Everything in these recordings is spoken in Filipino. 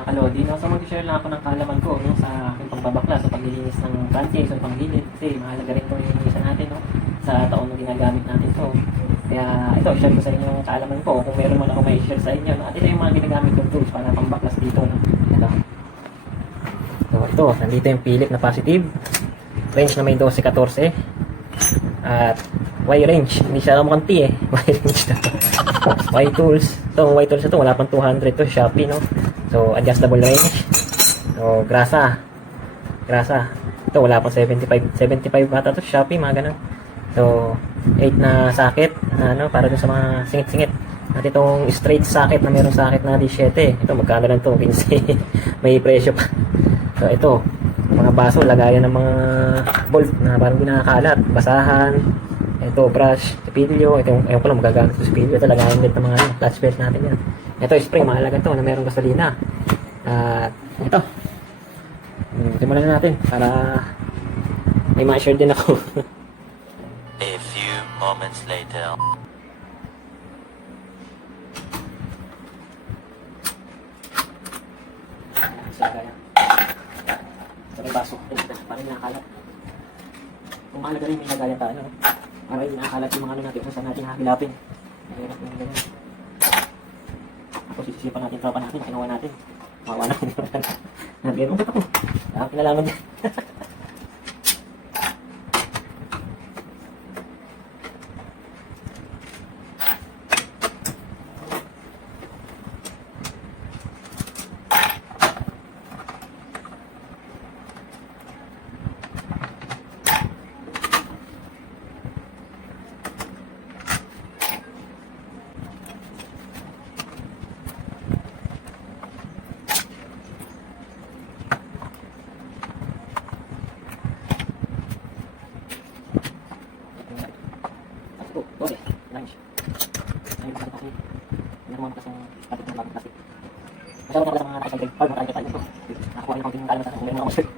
mga kalodi, no? So mag-share lang ako ng kaalaman ko, no? Sa aking pagbabakla, sa paglilinis ng branches o panggilid. Kasi mahalaga rin itong linisan natin, no? Sa taon na ginagamit natin to. Kaya ito, share ko sa inyo yung kaalaman ko. Kung meron man ako may share sa inyo, no? At ito yung mga ginagamit kong tools para pambaklas dito, no? Ito. So ito, nandito yung Philip na positive. Range na may 12-14. At Y range, hindi siya mukhang T eh. Y range na to. Y tools. Itong Y tools na to, wala pang 200 to. Shopee, no? So, adjustable range. So, grasa. Ito, wala pang 75 bata to. Shopee, mga ganun. So, 8 na socket. Ano, para dun sa mga singit-singit. At itong straight socket na mayroong socket na 17. Ito, magkano lang to? 15. May presyo pa. So, ito. Mga baso, lagayan ng mga bolt na parang binakalat. Basahan. Ito, brush, sipilyo. Ito, ayun ko lang magagamit sa sipilyo. Ito, lagayan din ng mga clutch belt natin yan. Ito, spring, mahalaga to na mayroong gasolina. At, ito. Simulan na natin para may ma-share din ako. A few moments later. Lagayan. Sa may baso. Parang nakakalat. Kung mahalaga rin may lagayan tayo, no? Para yung nakakalat yung mga ano natin kung saan natin hahilapin. Mahirap yung ganyan. Ako sisisipan natin tropa natin, kinuha natin. Mawa natin yung natin. Nabigyan mo ko. Kinalaman din. Boleh, lunch. Ini pasang kasih. Ini mau pasang plastik dan plastik plastik. Masya Allah sama pasang plastik. Kalau mau tanya aku ini mau tinggal sana, mau masuk.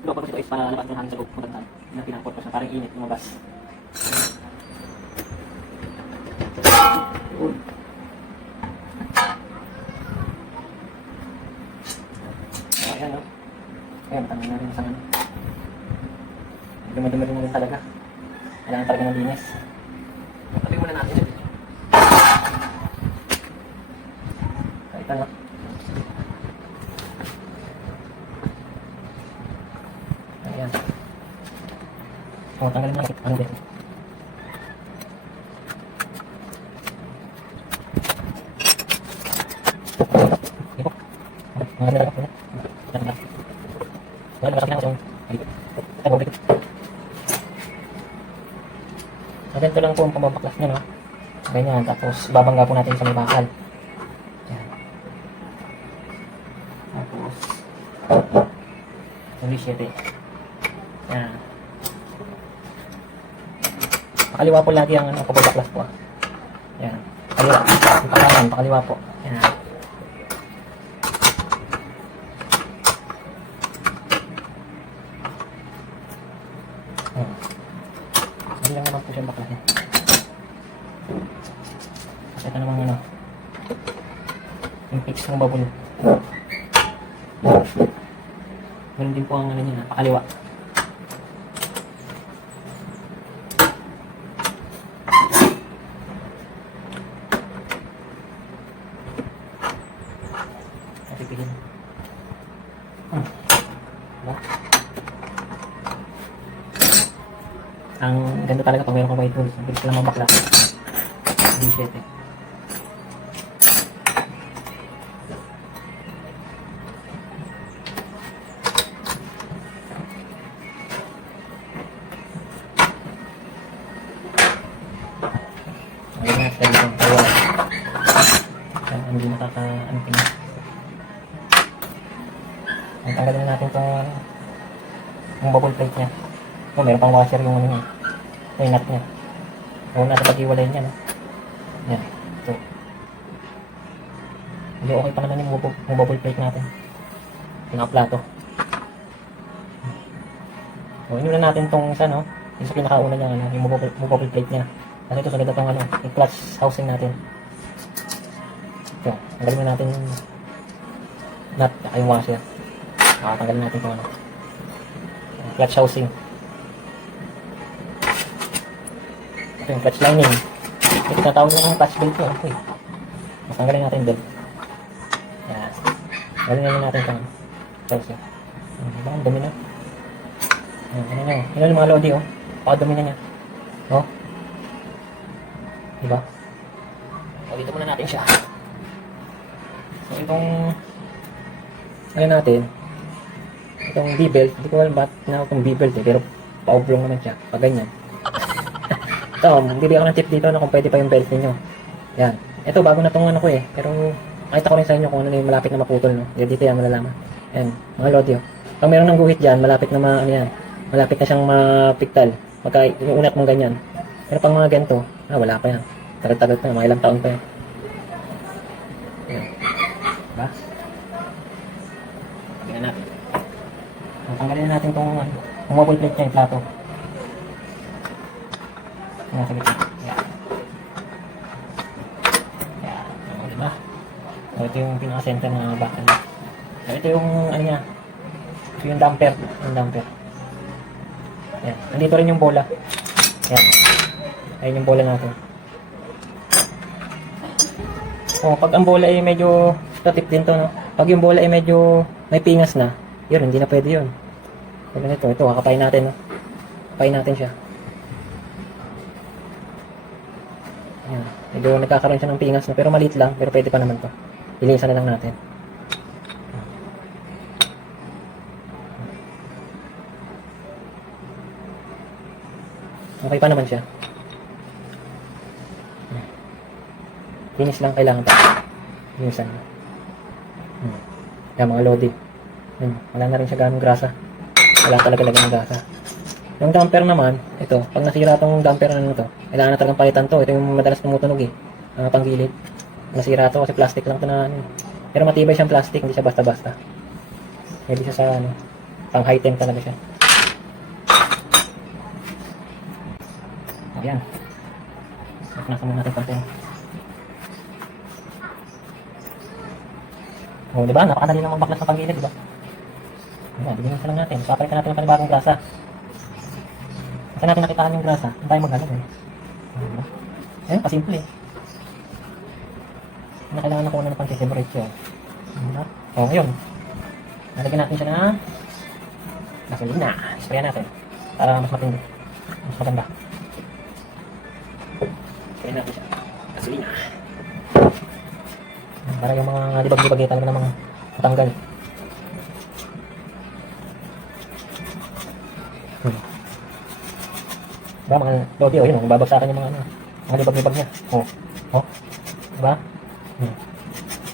Ito ko ito is para laban ng hangin sa loob ng tantan na pinangkot ko sa parang init lumabas. Ayan, no? Ayan, matangin na rin sa ano. Dumadumi rin na rin talaga. Kailangan talaga ng linis. Tabi muna natin dito. Kahit ano. Ayan. O, tanggalin mo. Ano din? Ito. Mga nila ako. Yan na. Yan, nakasakit ako. Ito, bubik. So, ganito lang po ang pumabaklas nyo, no? Ganyan. Tapos, babangga po natin sa may bakal. Yan. Tapos, uli 7. Yan. Pakaliwa po lagi ang pababaklas po. Yan. Pakaliwa. Pakaliwa po. Yan. Hindi lang naman po siya baklasin. Ito naman ano. Yung fix ng babul. Ganun din po ang ano niya. Pakaliwa. Pipigin. Ang ganda talaga pag mayroon kang white tools. Ang bilis lang mabaklas. Hindi 7. Ang tanggalin na natin itong yung bubble plate niya. So, meron pang washer yung ano niya. Ito yung nut niya. Huwag natin pag-iwalay niya, no? Yan. So, hindi okay pa naman yung bubble plate natin. Pinaka-plato. So, inulan natin itong isa, no? Yung sa pinakauna niya, ano? Yung bubble plate niya. Kasi ito, sunod na itong ano, yung clutch housing natin. So, tanggalin na natin yung nut, saka yung washer. Tanggalin natin itong ano, yung clutch housing. Ito yung clutch lining. Ito tinatawag na yung clutch belt ko. Okay. Mas tanggalin natin yung belt. Yan. Tanggalin na natin itong housing. Diba? Ang dumi na. Ano nyo? Yun yung mga lodi, oh. Pakadumi na niya. Oh. Diba? So, dito muna natin siya. So, itong ano natin, itong B-belt, hindi ko alam ba't na itong B-belt eh, pero pa-oblong naman siya, pag ganyan. So, bibigyan ko ng tip dito na kung pwede pa yung belt ninyo. Yan. Ito, bago na itong ano ko eh, pero nakita ko rin sa inyo kung ano yung malapit na maputol, no? Dito yan, malalaman. Yan, mga lodi, oh. Pag meron ng guhit dyan, malapit na ano yan, malapit na siyang mapiktal. Pagka yung unat mong ganyan. Pero pang mga ganito, wala pa yan. Tagal-tagal pa yan, mga ilang taon pa yan. Yan. Diba? Tingnan natin. Tanggalin na natin itong mobile plate niya, yung plato. Yan, sa gitna. Yan. Yan. O, diba? So, ito yung pinaka-center na bakal niya. So, ito yung, ano niya, ito yung damper. Yung damper. Yan. Nandito rin yung bola. Yan. Ayun yung bola natin. Oh, pag ang bola ay medyo tatip din to, no? Pag yung bola ay medyo may pingas na, yun, hindi na pwede yun. So, ganito, ito, kakapain natin, no? Kapain natin siya. Yan. Medyo nagkakaroon siya ng pingas na, pero maliit lang, pero pwede pa naman to. Ilinisan na lang natin. Okay pa naman siya. Linis lang kailangan pa. Linisan. Yan, mga lodi. Wala na rin siya ganong grasa. Wala talaga ng grasa. Yung damper naman, ito, pag nasira tong damper na to, kailangan na talagang palitan to. Ito yung madalas tumutunog eh. Panggilid. Nasira to kasi plastic lang to na ano. Pero matibay siyang plastic, hindi siya basta-basta. Hindi siya sa ano, pang high temp talaga siya. Ayan. Nasa muna natin konti. Oh, diba? Napakadali lang magbaklas ng panggilid, diba? Ayan, bigyan lang natin. Papalitan natin ng panibagong grasa. Saan natin nakitaan yung grasa? Ang tayo maghalag eh. Diba? Ayan, pasimple eh. Na kailangan na kung ano ng pang-separate diba? Oh, ngayon. Nalagyan natin siya na gasolina. Sprayan natin. Para mas matindi. Mas maganda. Sprayan natin siya. Gasolina. Para yung mga libag-libag talaga namang matanggal. Diba mga lodi, oh, yun, babagsakan yung mga libag-libag niya. Oh, oh, diba?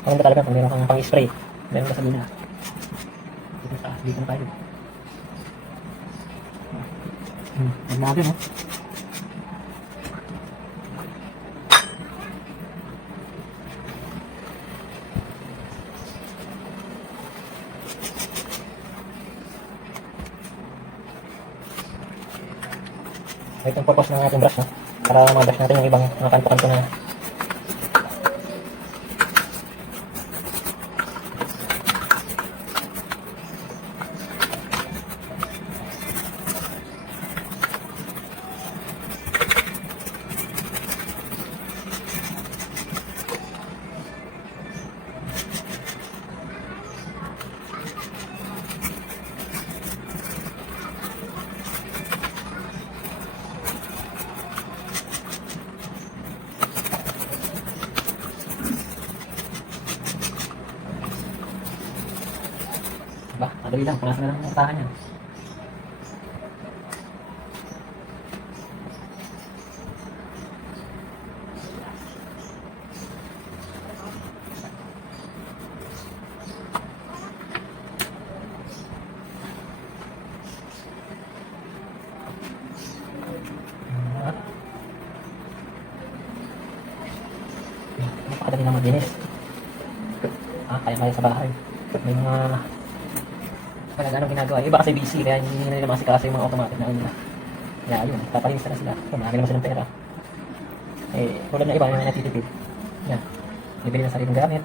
Maganda talaga kung meron kang pang-spray. Meron ka sa lina. Dito na tayo. Huwag natin, oh. Ito yung purpose ng ating brush, no? Para ma-brush natin yung ibang mga kanto-kanto na diba? Madali lang, punasan na lang ang tahan yan. madali lang maglinis. Kaya sa bahay. May mga talaga ginagawa. Iba kasi busy, kaya hindi nila masikaso yung mga automatic na nila. Kaya yun, papalinis na sila. So, marami naman silang pera. Tulad na iba, yung natitipid. Yan. Bibili ng sariling gamit.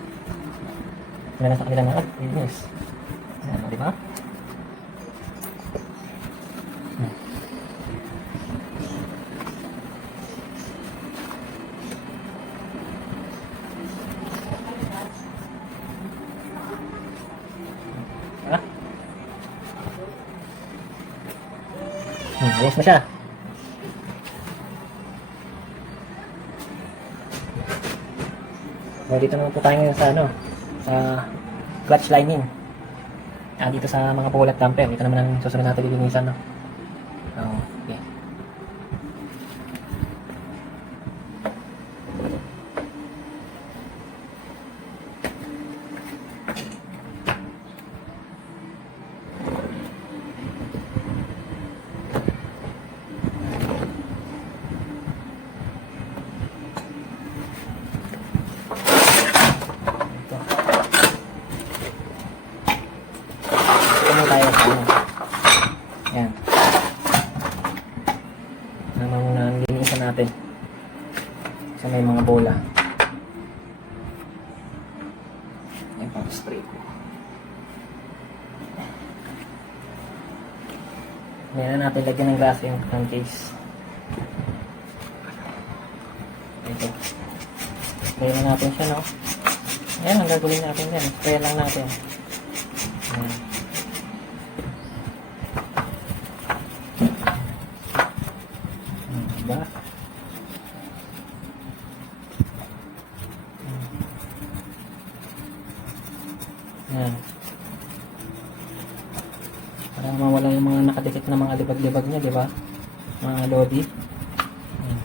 Wala na sa kanila na linis. Yan, di ba? Ayos na siya. So, dito naman po tayo ngayon sa sa clutch lining. Dito sa mga bowl at damper. Dito naman ang susunod natin lilinisan, no? Okay. Tayo sa yan. Naman muna ang linisan natin sa may mga bola. Yan pang spray ko. Ngayon na natin lagyan ng glass yung case. Ito. Spray na natin siya, no? Ayan, ang gagawin natin yan. Spray lang natin. Ayan. Diba? Yan. Para mawala yung mga nakadikit na mga libag-libag niya, diba? Mga lodi. Yan.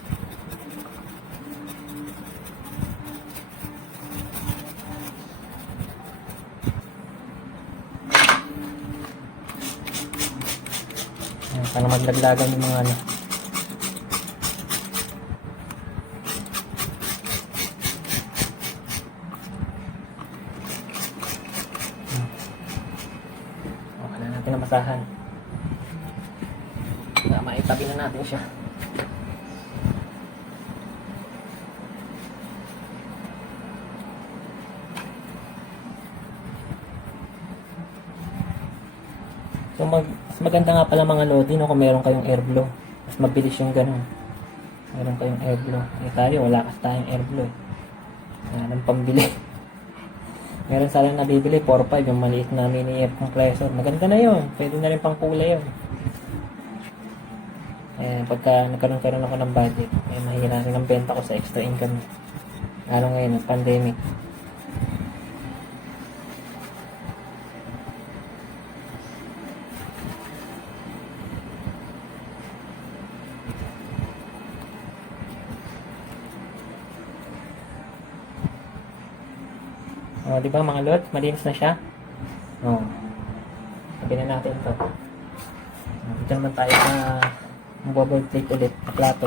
Yan, para maglaglagan yung mga masahan. Maitabi na natin siya. So mas maganda nga pala mga lodi, no, kung meron kayong air blow. Mas mabilis yung ganun. Meron kayong air blow. Tayo wala kasi tayong air blow. Yan ang pambili. Meron sana nabibili 4-5 yung maliit na mini air compressor. Maganda na yun. Pwede na rin pang kulay yun. Pagka nagkaroon ako ng budget, mahina rin ang benta ko sa extra income. Lalo ngayon, ng pandemic. Di ba mga lot? Malinis na siya. Sabi na natin ito. Dito naman tayo sa bubble plate ulit na plato.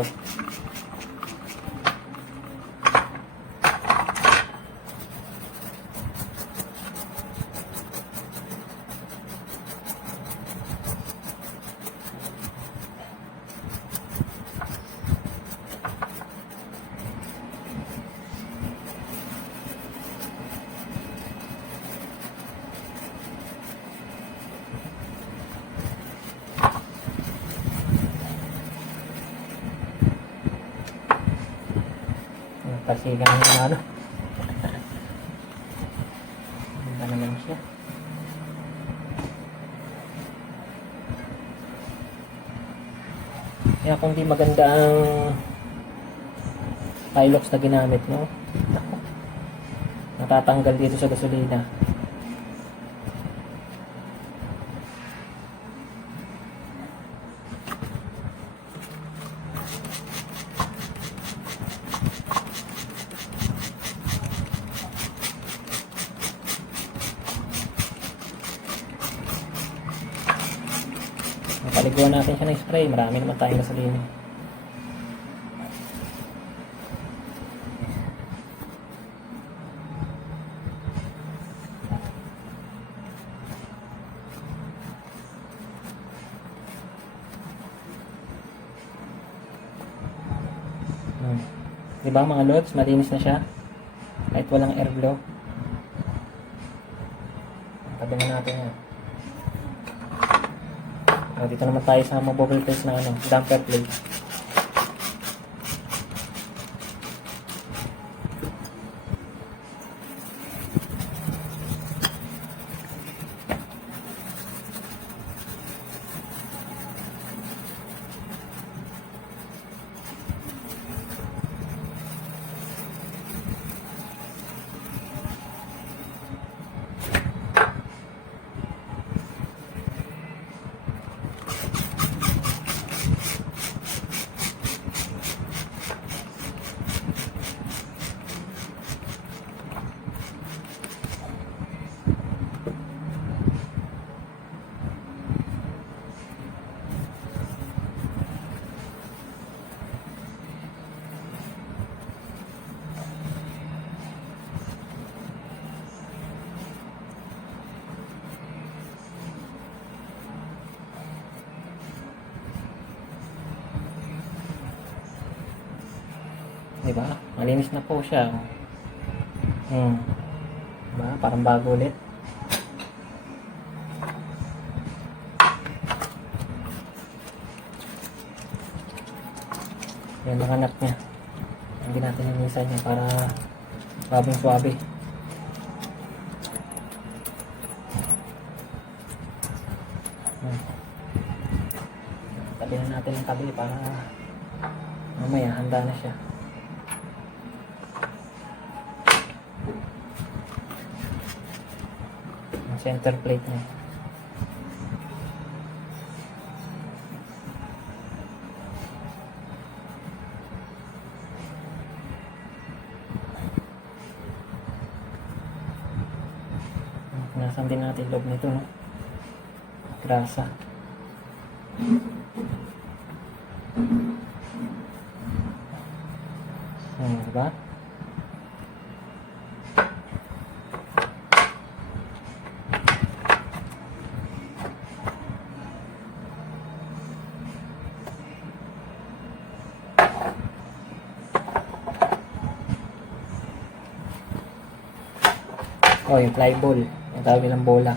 Pasigan ng ano. Ganda naman siya. Kaya kung di maganda ang Hilux na ginamit mo, natatanggal dito sa gasolina. Paliguan natin siya ng spray. Marami naman tayong gasolina. Di ba mga lods, malinis na siya. Kahit walang airflow. Tabi na natin yan. Dito naman tayo sa mobile test na damper plate. Diba? Malinis na po siya. Diba? Parang bago ulit. Yan ang hanap niya. Hindi natin ninisan niya para babing swabe. Tabi na natin ang tabi para mamaya handa na siya. Center plate niya. Pinasan din natin loob nito, no? Grasa. Diba? Oh, yung fly ball. Yung tawag nilang bola.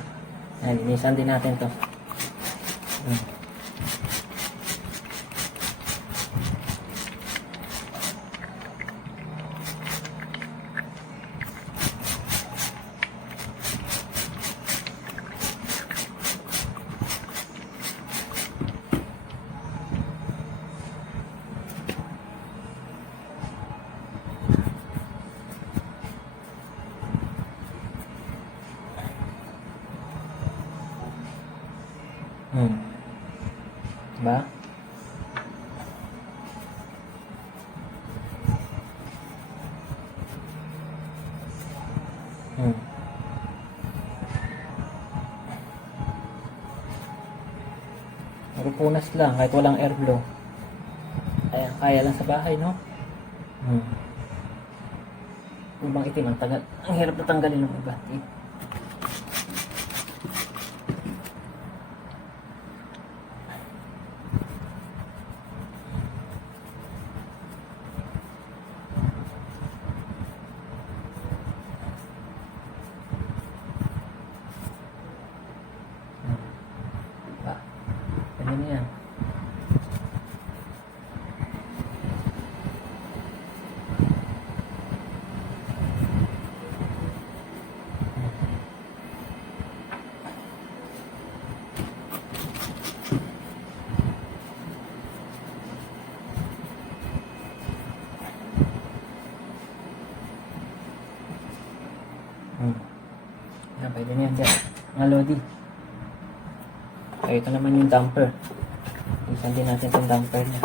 Ayan, linisan din natin to. Diba? Marupunas lang kahit walang airflow. Ayan, kaya lang sa bahay, no? Ibang itim, ang hirap na tanggalin ng iba. Ganyan yan. Yan, pwede na yan dyan. Mga lodi. Okay, ito naman yung damper. Isan din natin itong damper niya.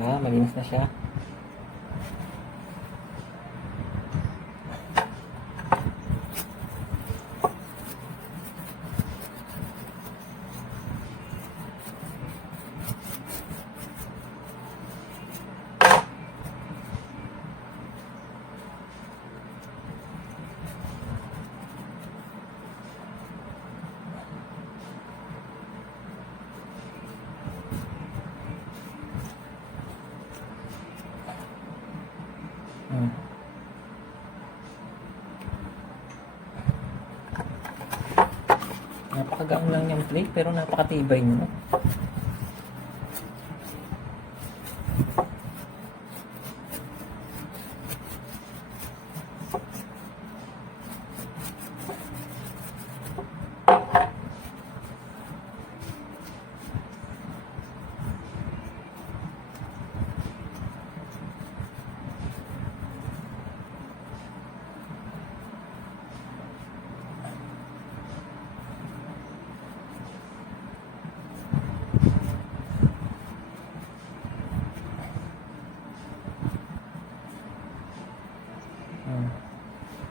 Diba? Malinis na siya. Napakagaang lang yung plate pero napakatibay nyo.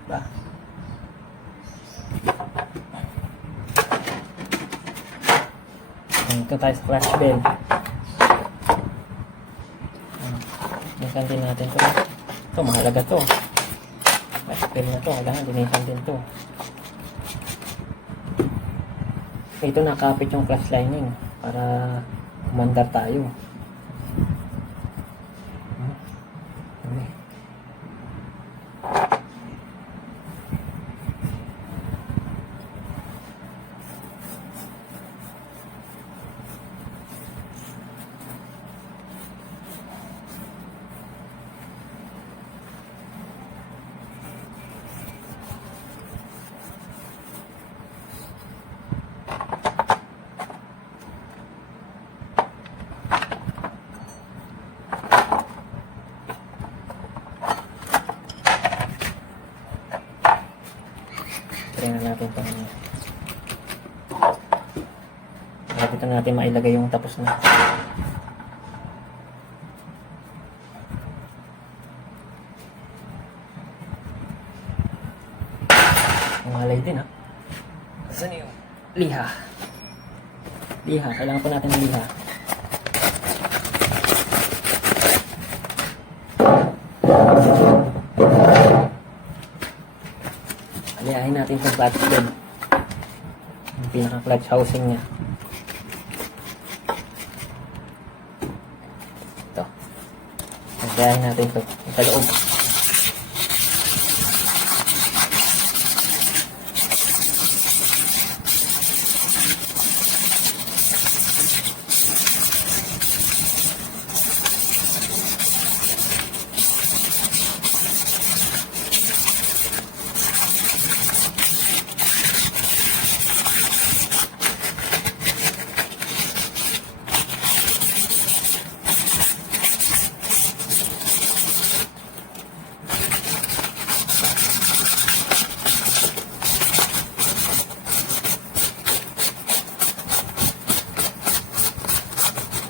Ba? Ito tayo sa clutch bell. Dinisan din natin to. Ito, mahalaga to. Clutch bell na to. Kailangan dinisan din to. Ito nakapit yung clutch lining para umandar tayo. Try na natin itong dito natin mailagay yung tapos na. Malay din ha. Saan yung liha? Liha, kailangan po natin ng liha. Alihahin natin itong clutch bell. Yung pinaka-clutch housing niya. Ito. Alihahin natin ito. Sa loob.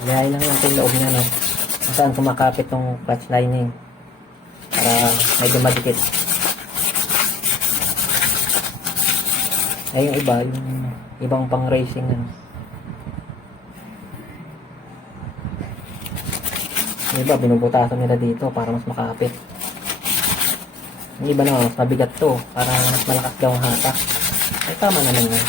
Lihayin lang natin loob niya, no? Kung saan kumakapit tong clutch lining para medyo madikit. Ay, yung iba, yung ibang pang racing, ano. Yung iba, binubutasan nila dito para mas makapit. Yung iba naman, mas mabigat to para mas malakas daw ang hatak. Ay, tama naman yun.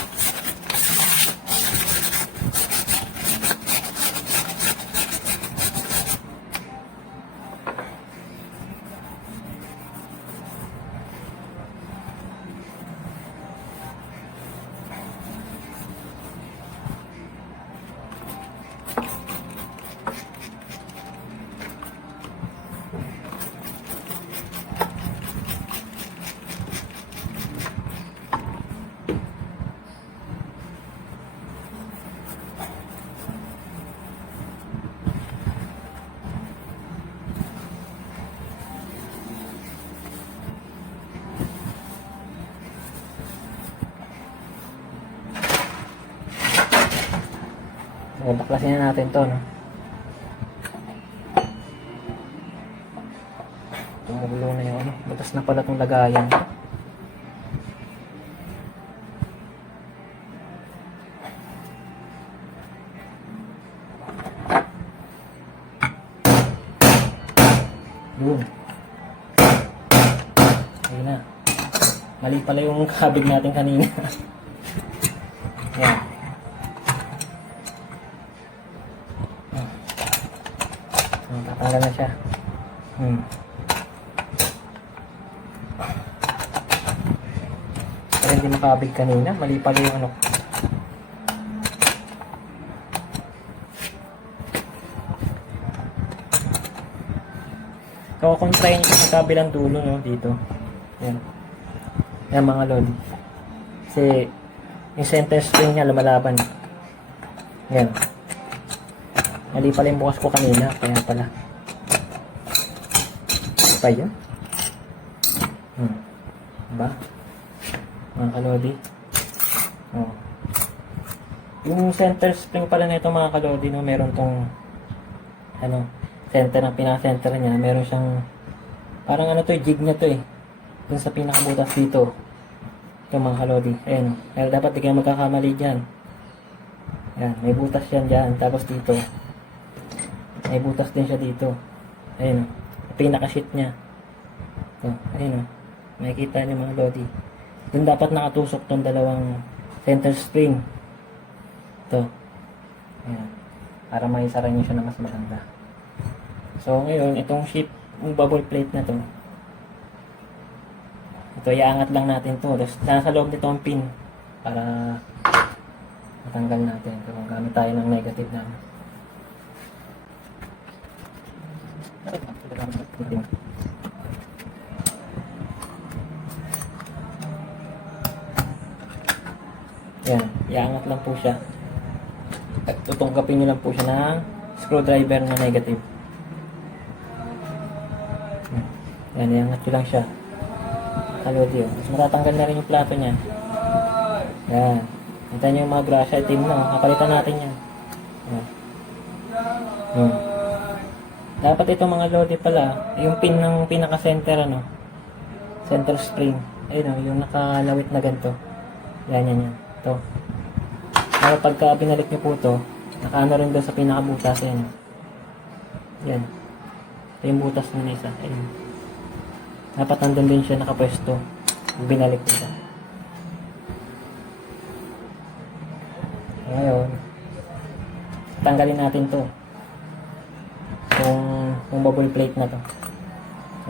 So, baklasin na natin to, no? Tumulo na yung ano. Butas na pala itong lagayan. Yun. Ayun na. Mali pala yung kabig natin kanina. Ayan. Tatanggal na siya. Pero hindi makabig kanina. Mali pala yung ano. kukontrahin nyo sa kabilang dulo, no, dito. Yan. Yan mga lodi. Kasi, yung center spring niya lumalaban. Yan. Mali pala yung bukas ko kanina, kaya pala. Pa yun? Diba? Mga kalodi. Oh. Yung center spring pala na ito mga kalodi, no, meron tong ano, center ng pinaka-center niya, meron siyang parang ano to, jig na to eh. Dun sa pinakabutas dito. Ito mga kalodi. Ayan. Pero dapat di kayo magkakamali dyan. Ayan. May butas yan dyan. Tapos dito. May butas din siya dito. Ayan. Yung pinaka-sheet niya. Ito. Ayan. Makikita niyo mga lodi. Dun dapat nakatusok tong dalawang center spring. Ito. Ayan. Para maisara niyo siya na mas maganda. So ngayon, itong sheet, yung bubble plate na to. Ito, iangat lang natin to. Tapos, nasa loob nito ang pin para matanggal natin. Ito, gamit tayo ng negative na. Yan, iangat lang po siya. At tutungkapin nyo lang po siya ng screwdriver na negative. Yan, iangat nyo lang siya. Kalodi, oh. Tapos matatanggal na rin yung plato niya. Yan. Kita nyo yung mga grasya, itim na. Kapalitan natin yan. Yan. Dapat ito mga lodi pala, yung pin ng pinaka-center, ano, center spring. Ayun, oh, yung nakalawit na ganito. Yan. Ito. Pero pagka binalik nyo po ito, nakaano rin doon sa pinaka-butas. Yan. Yan. Ito yung butas na isa. Ayun. Dapat nandun din siya nakapwesto. Binalik nito. Ngayon, tanggalin natin to. Yung bubble plate na to.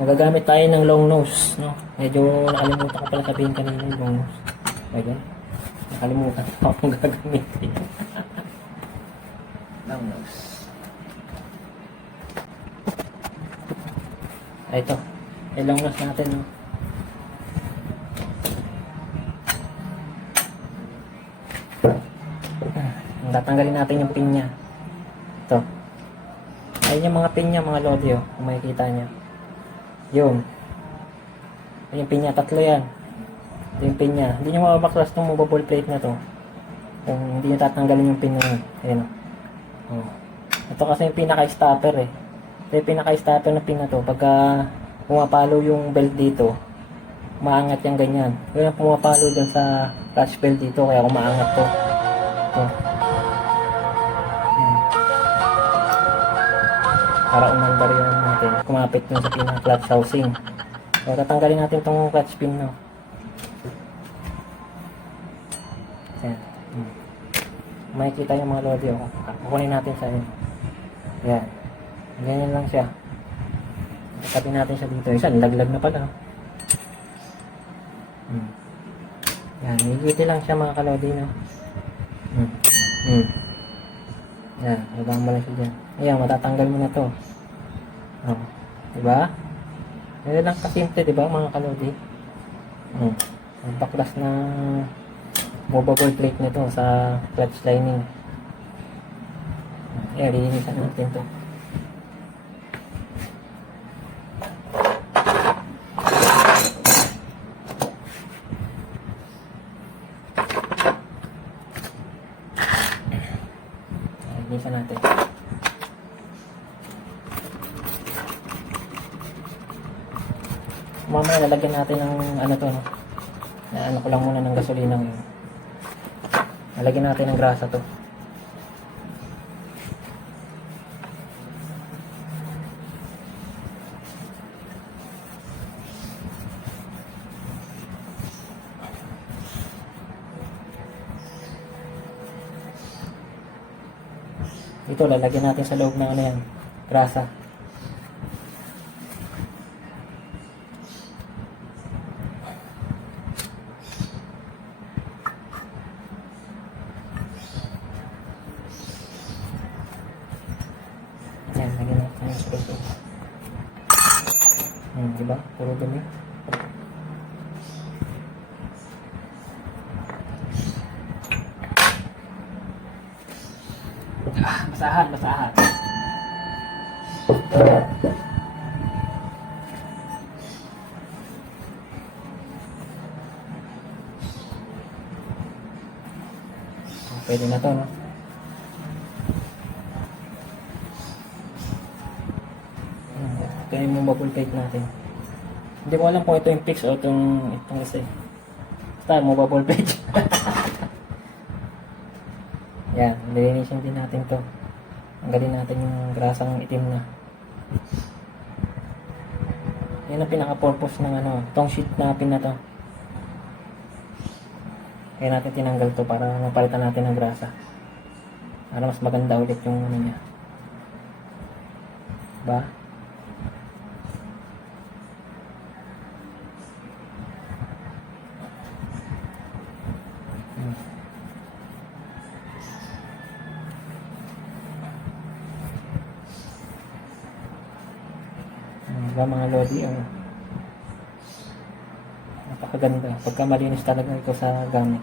Magagamit tayo ng long nose, no? Medyo nakalimutan ko pala sabihin kanina yung long nose. Ayan. Nakalimutan ko kung gagamitin. Long nose. Ay, ito. Ay, long nose natin, no? Tatanggalin natin yung pin niya. Ito. Ayun yung mga pin niya, mga lodi, oh. Kung makikita niya. Yun. Ayun yung pin niya. Tatlo yan. Ito yung pin niya. Hindi nyo mababaklas itong bubble plate na to. Kung hindi nyo tatanggalin yung pin na yun. Ayun, oh. Ito kasi yung pinaka-stopper, eh. Ito yung pinaka-stopper na pin na to. Pagka pumapalo yung belt dito, maangat yung ganyan. Kaya pumapalo dun sa clutch belt dito, kaya umaangat to. Ito. Para umandar yung natin, kumapit yung sa pinaka-clutch housing. So, tatanggalin natin itong clutch pin, no? Ayan. Makikita yung mga lodi, oh. Kukunin natin sa yun. Ayan. Ganyan lang siya. Tabi natin siya dito. Isa, nilaglag na pala. Yan, higiti lang siya mga kalodi, no? Yan, ibang mo lang siya dyan. Ayan, matatanggal mo na to. Oh, diba? Yan lang kasimple, diba mga kalodi? Baklas na movable plate nito sa clutch lining. Ayan, lilinisan natin to. Linisan natin. Mamaya lalagyan natin ng ano to, no? Ano ko lang muna ng gasolina ngayon. Lalagyan natin ng grasa to. Ito, lalagyan natin sa loob ng ano yan, grasa. Yan, lagyan natin sa loob. Diba? Puro dumi. Basahan, basahan. Pwede na to, no? Ito yung bubble plate natin. Hindi ko alam kung ito yung fix o itong isa. Basta mo bubble plate. Yan, lilinisin din natin to. Tanggalin natin yung grasang itim na. Yan ang pinaka-purpose ng tong sheet na pin na to. Kaya natin tinanggal to para mapalitan natin ng grasa. Para mas maganda ulit yung niya. Ba? Diba mga lodi, napakaganda. Pagka malinis talaga ito sa gamit.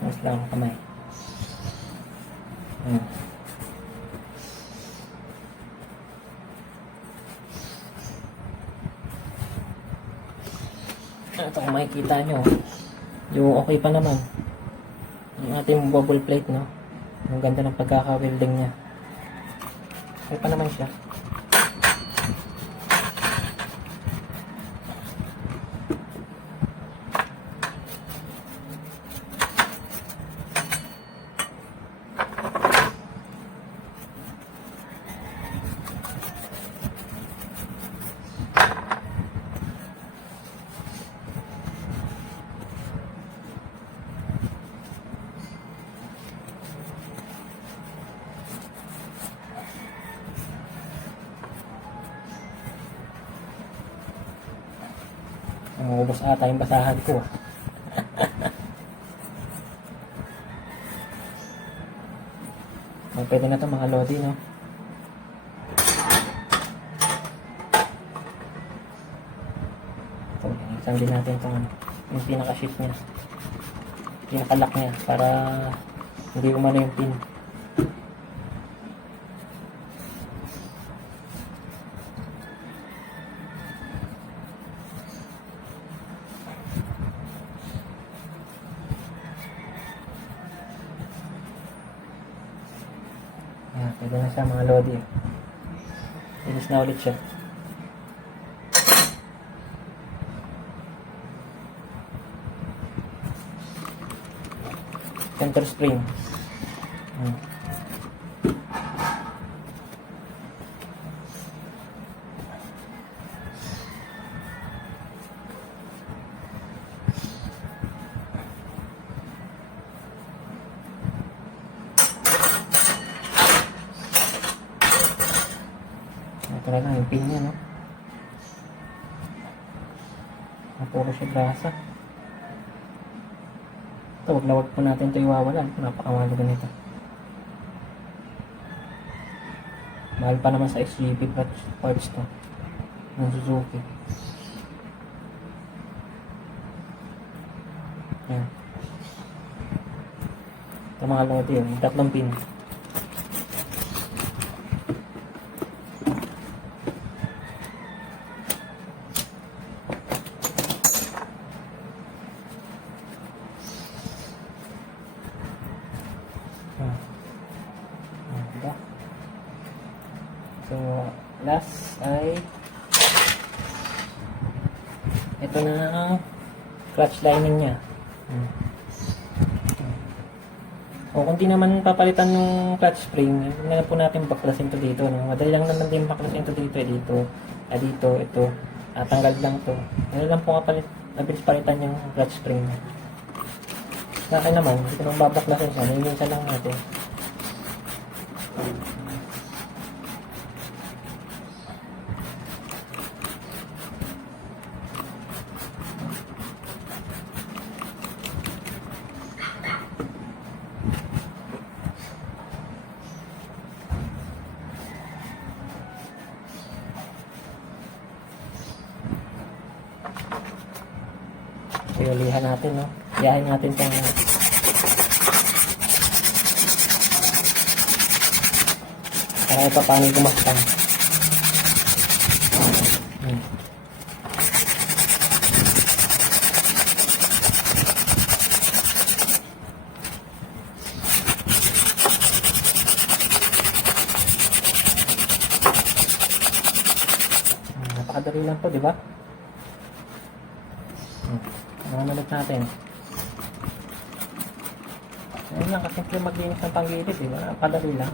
Mas lang ang kamay. Ito kung makikita nyo, yung okay pa naman yung ating bubble plate, no? Ang ganda ng pagkaka-welding nya. Okay pa naman siya. Ubos ata yung basahan ko. Pwede na ito mga lodi, no? Ito, isang din natin itong yung pinaka-sheet nya. Pinaka-lock nya para hindi umano yung pin. Pwede na siya mga lodi. Inis na ulit siya. Center spring. Ito na lang yung pin niya, no? Napuro siya grasa. Ito, huwag na huwag po natin ito iwawalan. Napakawalaga nito. Mahal pa naman sa SUV parts to ng Suzuki. Yan. Ito mga lodi, yung tatlong pin. Diba? So, last ay ito na ang clutch lining nya. O kung di naman papalitan ng clutch spring, hindi na po natin baklasin to dito, no? Madali lang naman din baklasin to dito, dito, ito, tanggal lang to. Ano lang po nabilis palitan yung clutch spring. Sa akin naman, hindi ko nang babaklasin siya, nilinisan lang natin. Siyolihan natin, no? Iyahin natin itong para ito paano gumaktan. Napakadali lang to, di ba? Manulit natin. Ayun lang, kasimple maglinis ng panggilid, di ba? Napakadali lang.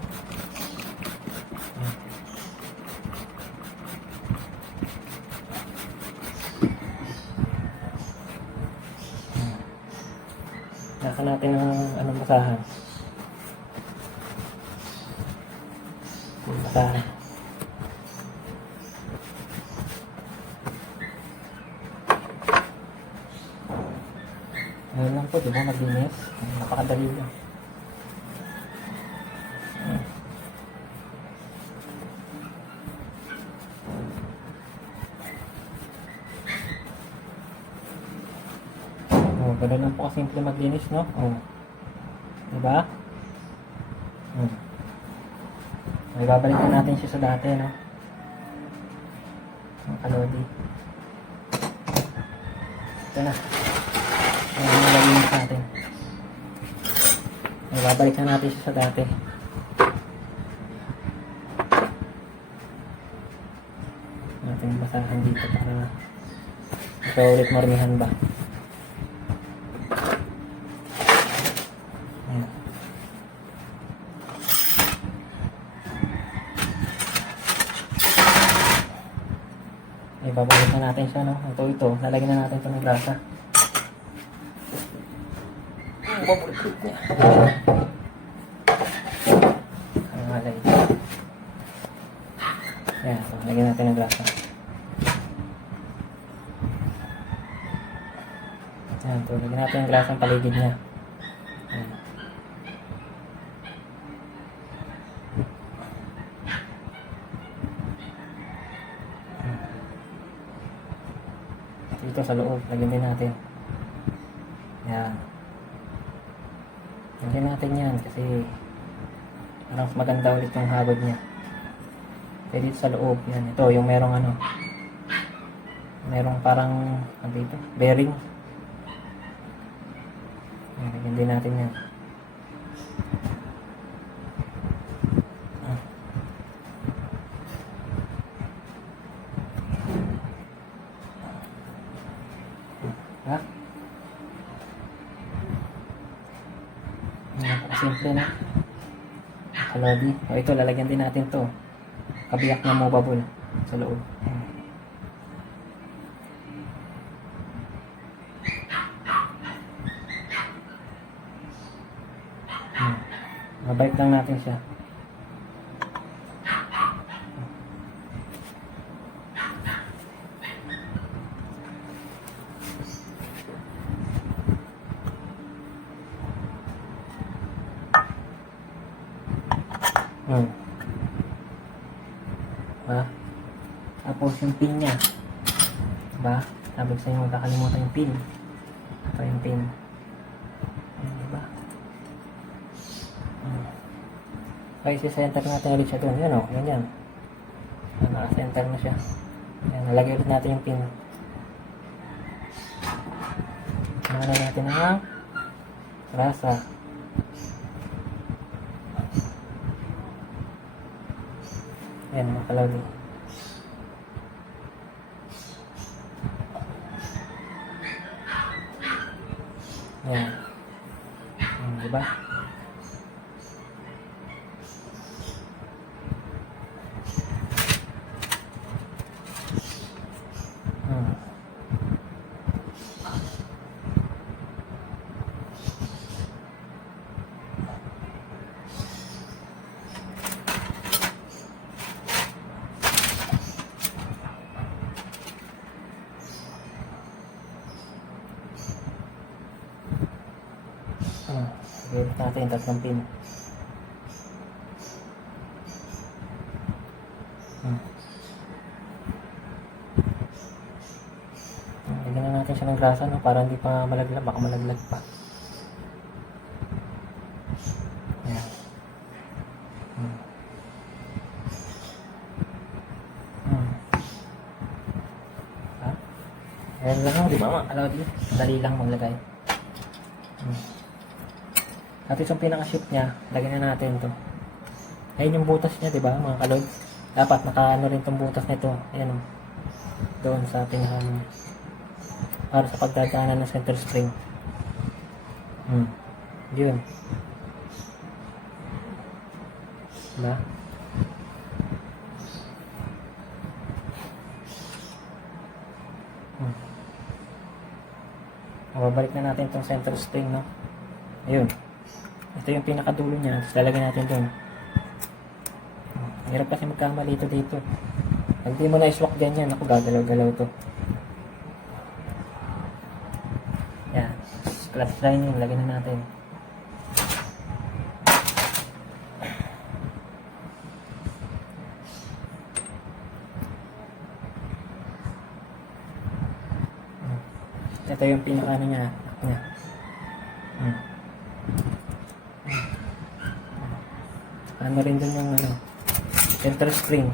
Nasa natin ang anong basahan. Basahan. Ayun lang po, di ba? Maglinis. Napakadali lang. Ganun lang po kasimple maglinis, no? Diba? May babalikan natin siya sa dati, no? Ang kalodi. Ito na. Ayan yung maglinis natin. May babalikan natin siya sa dati. Natin basahan dito para ito ulit marmihan ba? Ibabalik na natin siya, no? Ito. Lalagyan na natin ito ng grasa. Babulit niya. Ang halay. Ayan, so, lagyan natin ng grasa. Ayan, so, lagyan natin ng grasa ang paligid niya. Ayan. Dito sa loob, lagyan din natin. Yan. Lagyan natin yan kasi parang maganda ulit yung habod niya. Kaya dito sa loob, yan. Ito, yung merong ano, merong parang, ano dito, bearing. Yan, lagyan din natin yan. Ha? Simple na. Kalodi. O ito, lalagyan din natin to. Kabiyak na movable sa loob. Mabalik lang natin siya. Diba? Tapos yung pin niya. Diba? Sabi ko sa inyo, kakalimutan yung pin. Ito yung pin. Ayan, diba? Okay, isi-center natin ulit siya doon. Yan o, ganyan. Naka-center na siya. Ayan, nalagay ulit natin yung pin. Nalagay natin ang rasa. Ayan, mga kalawdi. Ayan. Diba? Gamit natin yung tatlong pin. Lagyan na natin siya ng grasa, no? Para hindi pa malaglag, baka malaglag pa. Ayan. Hmm. Hmm. Ha? Ayan lang, di ba? Kalodi. Dali lang maglagay. Hmm. At yung pinaka-shoot niya, lagyan na natin to. Ayun yung butas niya, di ba, mga kalod? Dapat nakaano rin tong butas nito. Ayan o. Doon sa pinaka para sa pagdadaanan ng center spring. Yun. Diba? Babalik na natin tong center spring, no? Ayun. Ito yung pinakadulo niya. Tapos lalagyan natin doon. Hirap kasi magkamali ito dito. Pag di mo na-swak dyan yan, ako gagalaw-galaw to. Yan. Clutch line yun. Lagyan na natin. Ito yung pinaka-ano niya. Ano rin dun yung ano, center spring.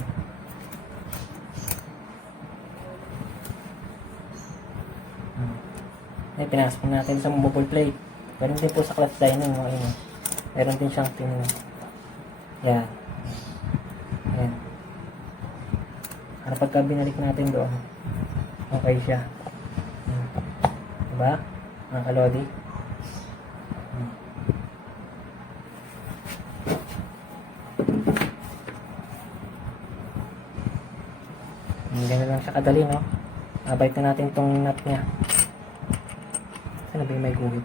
Ay, pinasok natin sa mobile plate. Meron din po sa clutch lining, mga ino. Meron din siyang pinino. Yan. Yan. Para pagka binalik natin doon, okay siya. Diba? Mga kalodi. Ganyan lang siya kadali, no? Balik na natin tong nut niya. Saan na ba yung may guhit?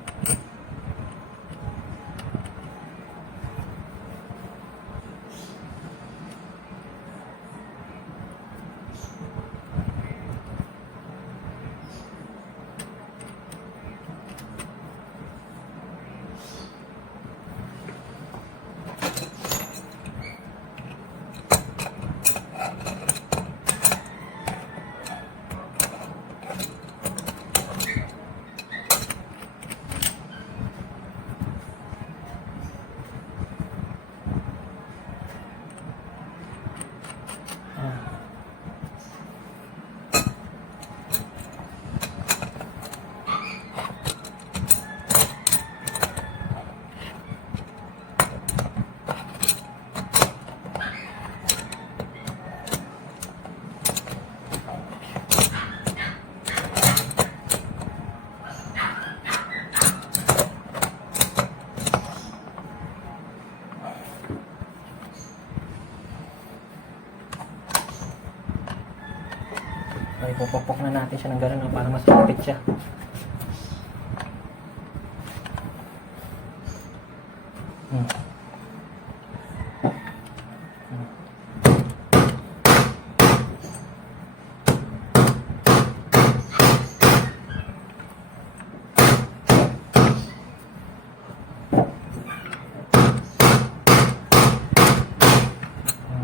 Okay, pupukpok na natin siya ng gano'n, no, para mas malapit siya.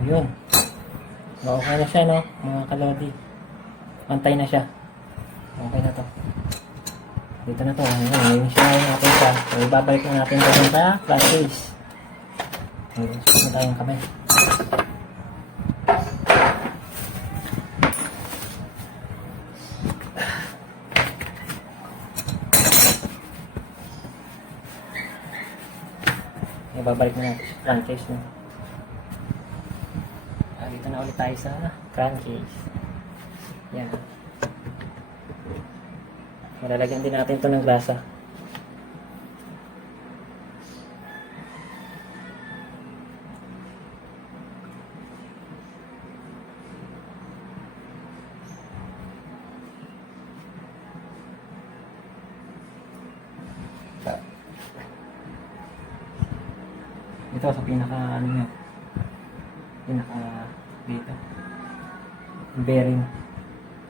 Yun. Okay na siya, no, mga kalodi. Pantay na siya. Okay na to. Dito na to. Ngayon siya natin siya. So, ibabalik na natin ito sa flash case. Suot na tayong kamay. Ibabalik na natin sa crankcase na. Dito na ulit tayo sa crankcase. Yan. Malalagyan din natin ito ng grasa. Ito sa pinaka ano niya. Pinaka dito. Bearing.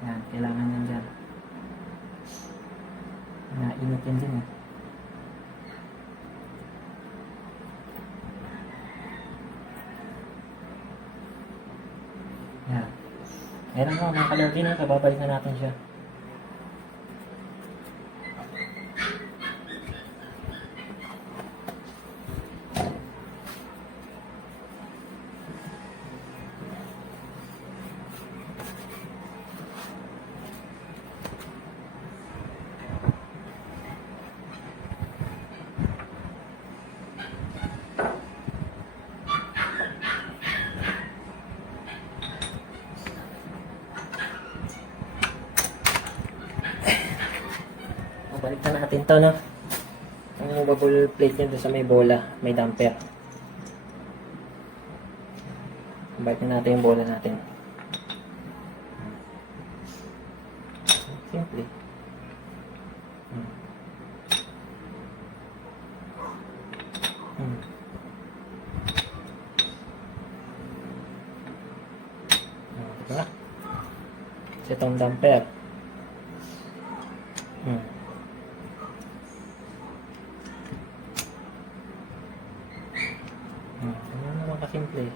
Yan, kailangan yan dyan. Nainit yan din eh. Yan. Ayan nga mga kalordi na, kababalik na natin siya. natin to, no? Ang movable plate niya doon sa may bola, may damper. Balik na natin yung bola natin. Simple. Diba? So, itong damper. Ano naman kasimple.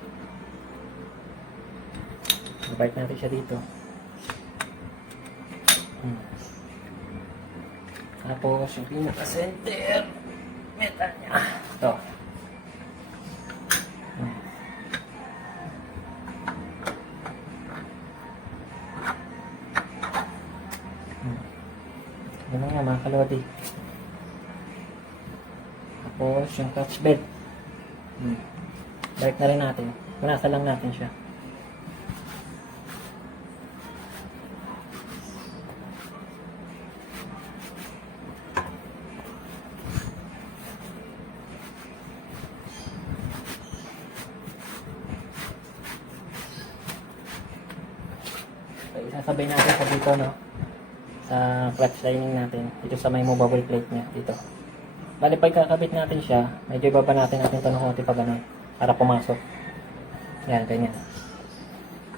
Balik natin siya dito. Tapos, yung pinaka-center metal niya. Ito. Ganun nga mga kalodi. Tapos, yung clutch belt. Balik na rin natin. Punasan lang natin siya. So, isasabay natin sa dito, no? Sa clutch lining natin. Dito sa may movable plate niya. Dito. Bali, pag kakabit natin siya, medyo ibaba natin ito ng konti pa ganun. Para pumasok. Yan, ganyan.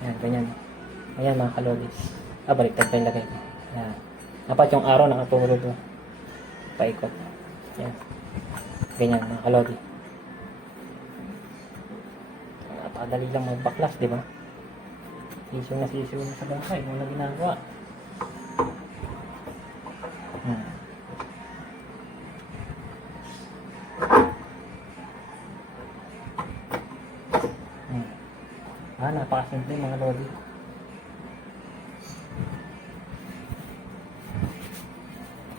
Yan, ganyan. Ayan mga kalodi. Baliktad pa yung lagay. Yan. Dapat yung araw nakatulog doon. Paikot. Yan. Ganyan mga kalodi. Napakadali lang magbaklas, di ba? Sisiw na sa bangkay. Wala ginagawa. Napakasimple mga lodi.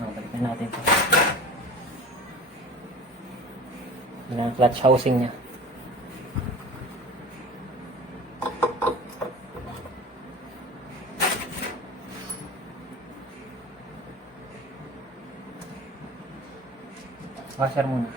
Balik na natin ito. Yun ang clutch housing niya. Washer muna.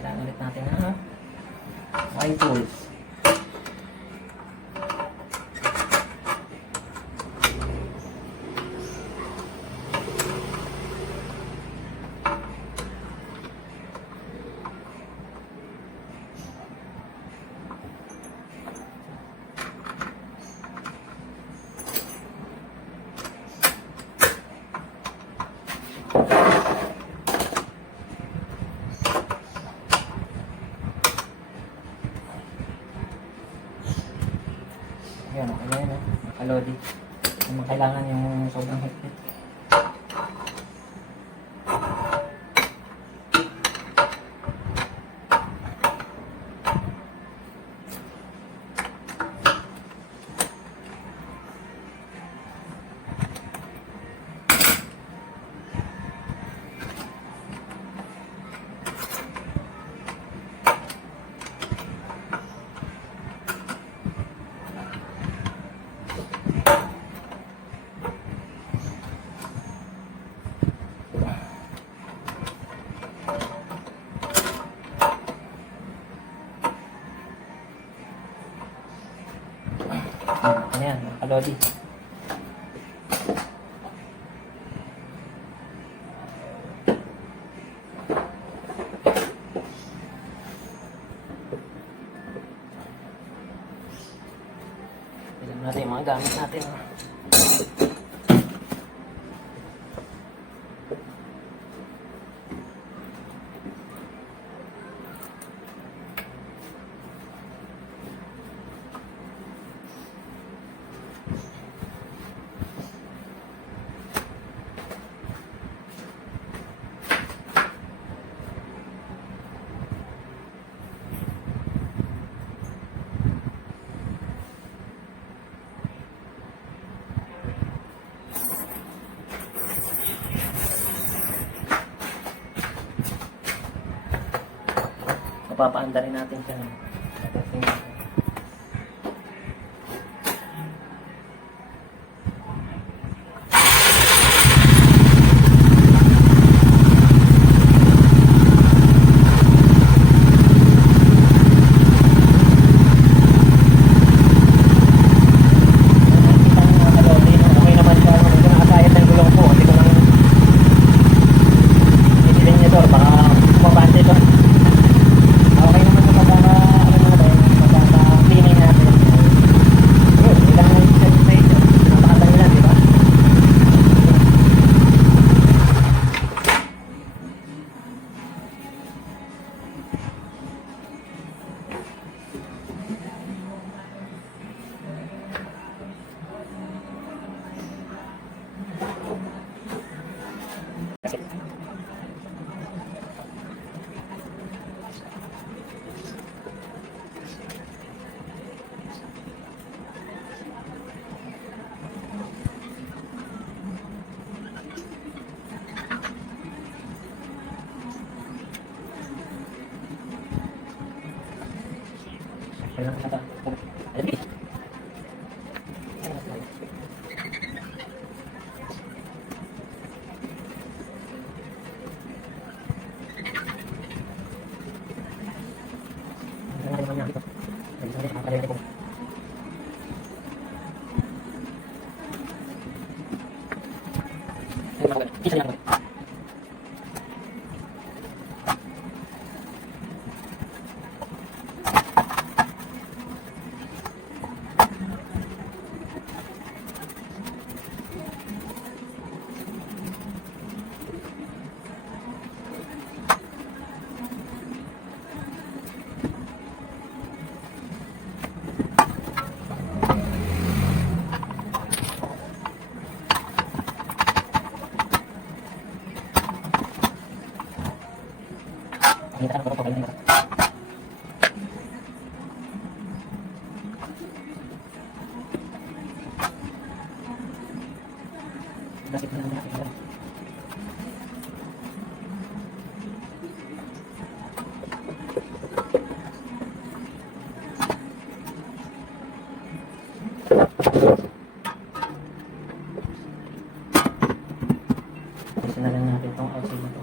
Kailangan ulit natin na wire tools. Ayan, okay na yun, nakalodi. Kung kailangan yung sobrang higpit. Ayan, nakalodi. Ilan natin yung mga gamit natin. papaanda rin natin siya. Okay naman siya. Hindi ko nakasayad ng gulong po. Hindi ko nang isilin niya to. Baka kumabante to. Okay naman sa pagkaka-cleaning natin. Yun, ilang na yung sensation. Napakatayo lang, di ba? Kasi kailangan ka ba? Alam mo, na lang natin itong outside na to.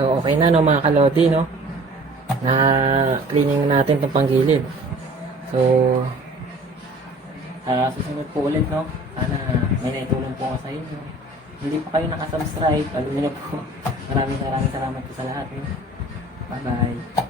So, okay na no mga kalodi, no? Na cleaning natin itong panggilid. So, Sa susunod po ulit, no? Sana may naitulong po ako sa inyo. Hindi pa kayo nakasubscribe, alam niyo na po. Maraming salamat po sa lahat. No? Bye-bye.